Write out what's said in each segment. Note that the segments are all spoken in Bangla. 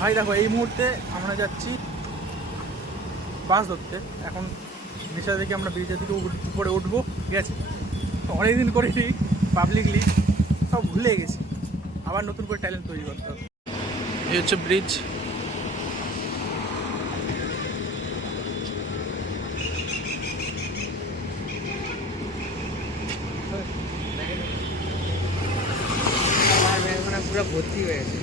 ভাই দেখো এই মুহূর্তে আমরা যাচ্ছি বাস ধরতে। এখন নিচা থেকে আমরা ব্রিজের দিকে উপরে উঠবো, ঠিক আছে? অনেকদিন করেছি পাবলিকলি, সব ভুলে গেছি, আবার নতুন করে ট্যালেন্ট তৈরি করতে হবে। এই হচ্ছে ব্রিজ। পুরো ভর্তি হয়ে গেছে।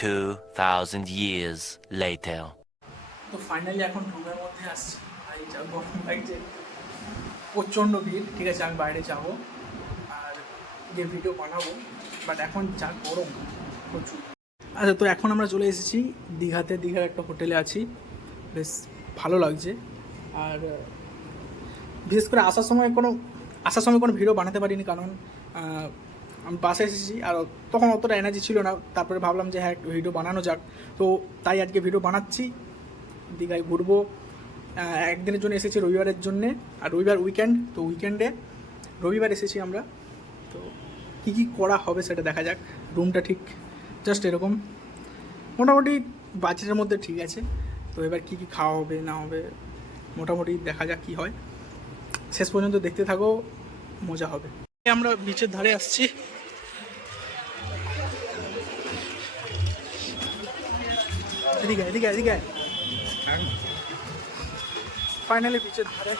$2,000 years later. তো ফাইনালি এখন রুমের মধ্যে আসছি। ভাই যা গরম লাগছে, প্রচণ্ড ভিড়, ঠিক আছে? আমি বাইরে যাব আর যে ভিডিও বানাবো, বাট এখন যা গরম প্রচুর। আচ্ছা, তো এখন আমরা চলে এসেছি দীঘাতে। দীঘার একটা হোটেলে আছি, বেশ ভালো লাগছে। আর বিশেষ করে আসার সময় কোনো ভিডিও বানাতে পারিনি, কারণ আমি বাসে এসেছি আর তখন অতটা এনার্জি ছিল না। তারপরে ভাবলাম যে হ্যাঁ, ভিডিও বানানো যাক, তো তাই আজকে ভিডিও বানাচ্ছি। দীঘায় ঘুরবো, একদিনের জন্য এসেছি, রবিবারের জন্যে। আর রবিবার উইকেন্ড, তো উইকেন্ডে রবিবার এসেছি আমরা। তো কী কী করা হবে সেটা দেখা যাক। রুমটা ঠিক জাস্ট এরকম, মোটামুটি বাজেটের মধ্যে ঠিক আছে। তো এবার কী কী খাওয়া হবে না হবে মোটামুটি দেখা যাক কী হয়। শেষ পর্যন্ত দেখতে থাকো, মজা হবে। আমরা বিচের ধারে আসছি। এদিকে এদিকে এদিকে ফাইনালি বিচের ধারে।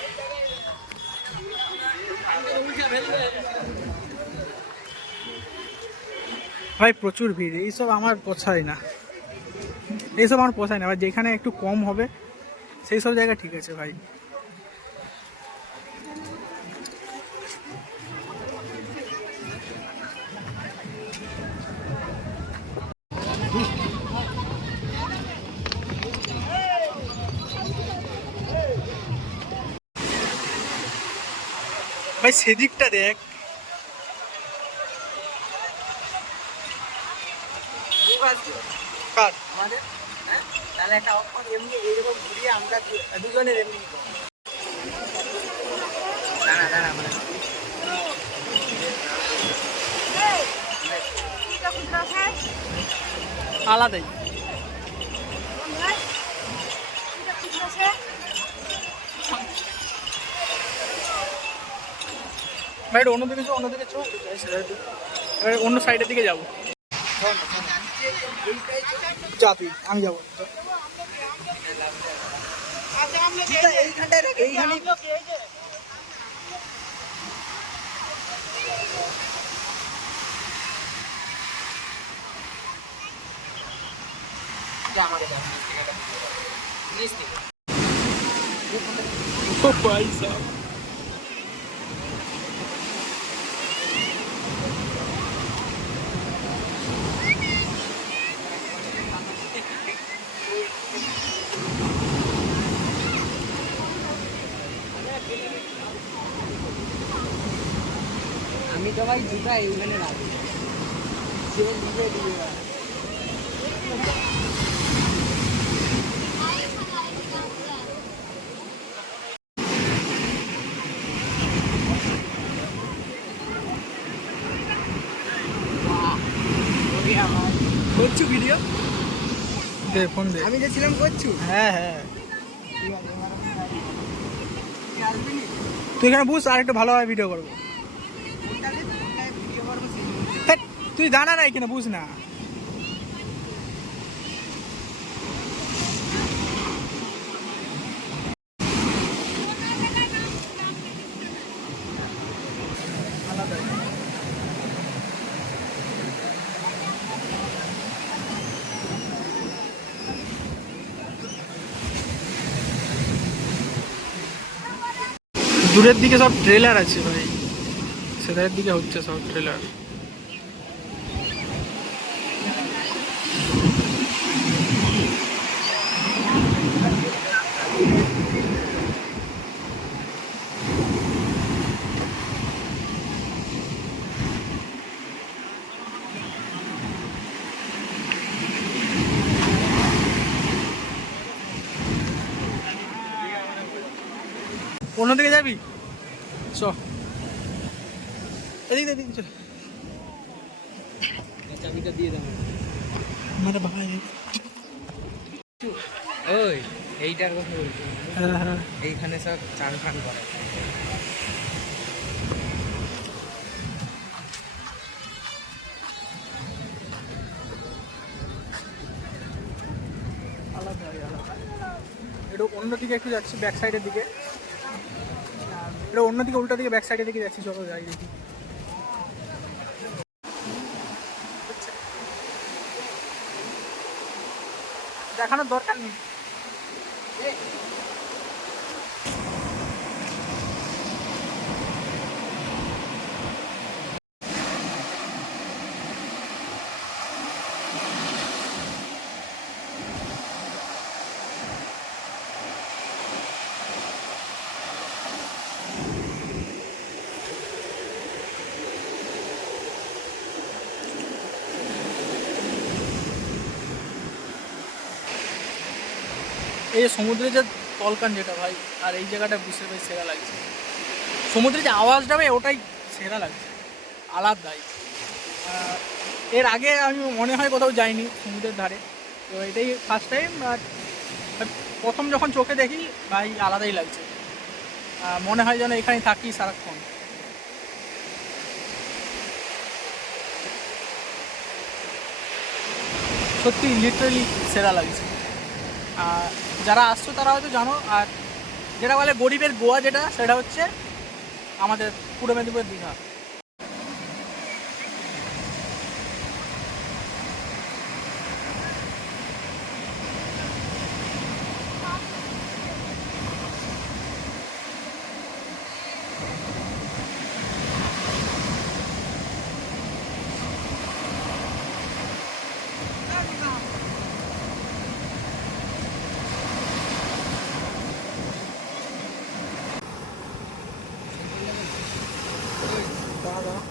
ভাই প্রচুর ভিড়, এইসব আমার পোষায় না, আবার যেখানে একটু কম হবে সেই সব জায়গা ঠিক আছে ভাই। ভাই সেদিকটা দেখ, কার আমাদের তাহলে একটা অফার এমনি এইরকম ঘুরিয়ে আমরা দুজনের এমনি দাঁড়া মানে আলাদাই। ভাই অন্যদিকে এবার অন্য সাইডের দিকে যাবো। যা তুই, আমি যাবো। এইখানে भाई साहब আমি তো ভাই জুতা এইখানে রাখি, সে নিজে দিয়ে করছো ভিডিও? দে ফোন দে। আমি যে ছিলাম করছো? হ্যাঁ হ্যাঁ, ঠিক আছে, এবার আমি যাই। তুই আসবি নি? তুই এখানে বুঝ আর একটু ভালোভাবে ভিডিও করবো। কোনটাতে কোনটায় ভিডিও করবো সেই হেট, তুই দাঁড়া না এখানে, বুঝ না। দূরের দিকে সব ট্রেলার আছে ভাই, সেদারের দিকে হচ্ছে সব ট্রেলার। অন্যদিকে যাবি? চ, এদিক এদিকে চল। চাবিটা দিয়ে দাও। আমার ভাই, ওই এইটার কথা বলছি, হ্যাঁ হ্যাঁ, এইখানে সব চান ফান করে। আলাদা আলাদা। একটু অন্যদিকে একটু যাচ্ছি, ব্যাক সাইডের দিকে। এটা অন্যদিকে, উল্টা দিকে ব্যাক সাইডের দিকে যাচ্ছি, চলো যাই দেখি। দেখানোর দরকার নেই। এই যে সমুদ্রের যে তলকান যেটা ভাই, আর এই জায়গাটা বুঝতে ভাই সেরা লাগছে। সমুদ্রের যে আওয়াজটা ভাই, ওটাই সেরা লাগছে, আলাদাই। এর আগে আমি মনে হয় কোথাও যাইনি সমুদ্রের ধারে, তো এটাই ফার্স্ট টাইম। আর প্রথম যখন চোখে দেখি ভাই, আলাদাই লাগছে। মনে হয় যেন এখানে থাকি সারাক্ষণ। সত্যি লিটারালি সেরা লাগছে। যারা আসছো তারা হয়তো জানো। আর যেটা বলে গরিবের গোয়া, যেটা সেটা হচ্ছে আমাদের পূর্ব মেদিনীপুরের দীঘা। দাঁড়া দাঁড়া,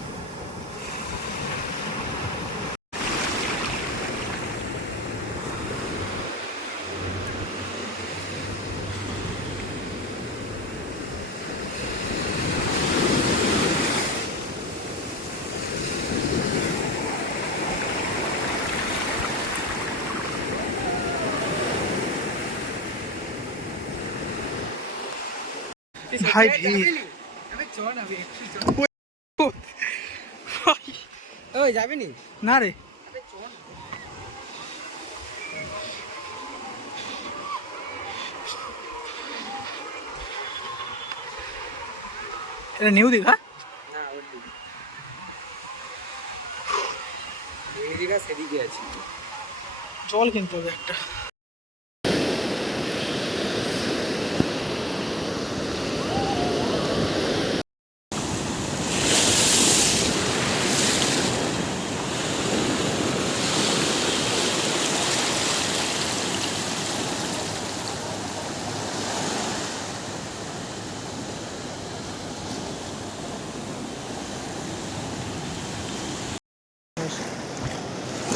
ভাই ভিড়। চল না ভাই, ওই যাবি নি? না রে, এটা নিউ দীঘা। না, ওর দিকে এই দিকে সেদিকে আছে। জল কিনতে হবে একটা।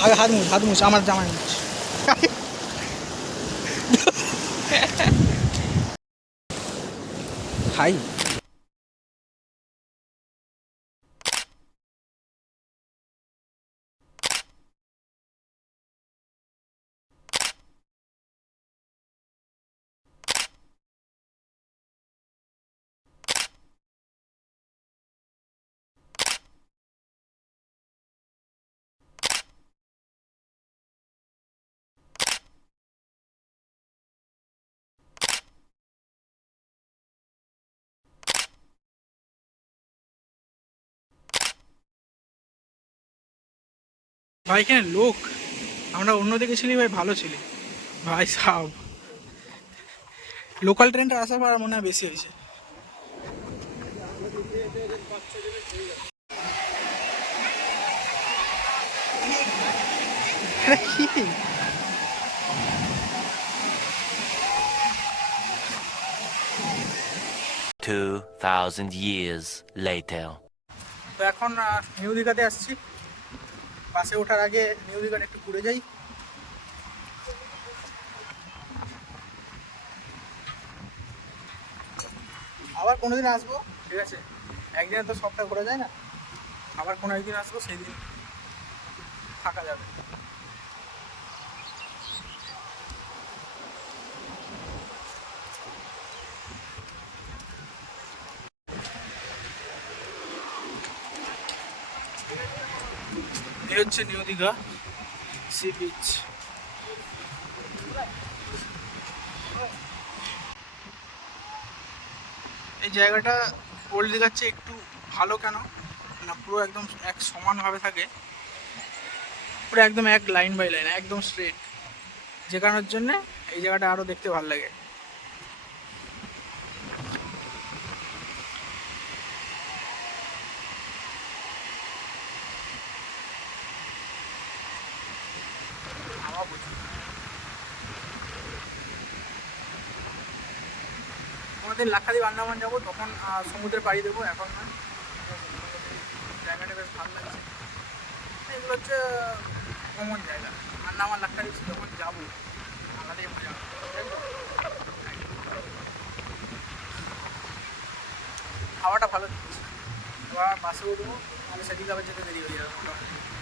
আগে হাত মুছ, হাত মুছ, আমার জামাই মুছ। খাই ভাই এখানে লোক, আমরা অন্যদিকে ছিলি ভাই, ভালো ছিলি ভাই সাব। লোকাল ট্রেনটা আসার পর মনে হয় বেশি হয়েছে। কি 2,000 years later. তো এখন নিউ দীঘাতে আসছি। বাসে ওঠার আগে নিউ দীঘাটা একটু ঘুরে যাই। আবার কোনোদিন আসবো, ঠিক আছে, একদিনে তো সবটা ঘোরা যায় না। আবার কোনো একদিন আসবো, সেই দিন থাকা যাবে। এই হচ্ছে নিউ দীঘা সি বিচ। এই জায়গাটা ওল্ড দীঘার চেয়ে একটু ভালো কেন না, পুরো একদম এক সমানভাবে থাকে, পুরো একদম এক লাইন বাই লাইন একদম স্ট্রেট, যে কারণের জন্যে এই জায়গাটা আরও দেখতে ভালো লাগে। কোনোদিন লাক্ষাদ্বীপ আন্দামান যাবো, তখন সমুদ্রে পাড়ি দেবো, এখন না। জায়গাটা বেশ ভালো লাগছে। এগুলো হচ্ছে কমন জায়গা। আন্দামান লাক্ষাদ্বীপ যখন যাবো আলাদাই মজা হবে। হাওয়াটা ভালো দিচ্ছে। এবার বাসে উঠবো, তাহলে সেদিকে আবার যেতে দেরি হয়ে যাবে মোটামুটি।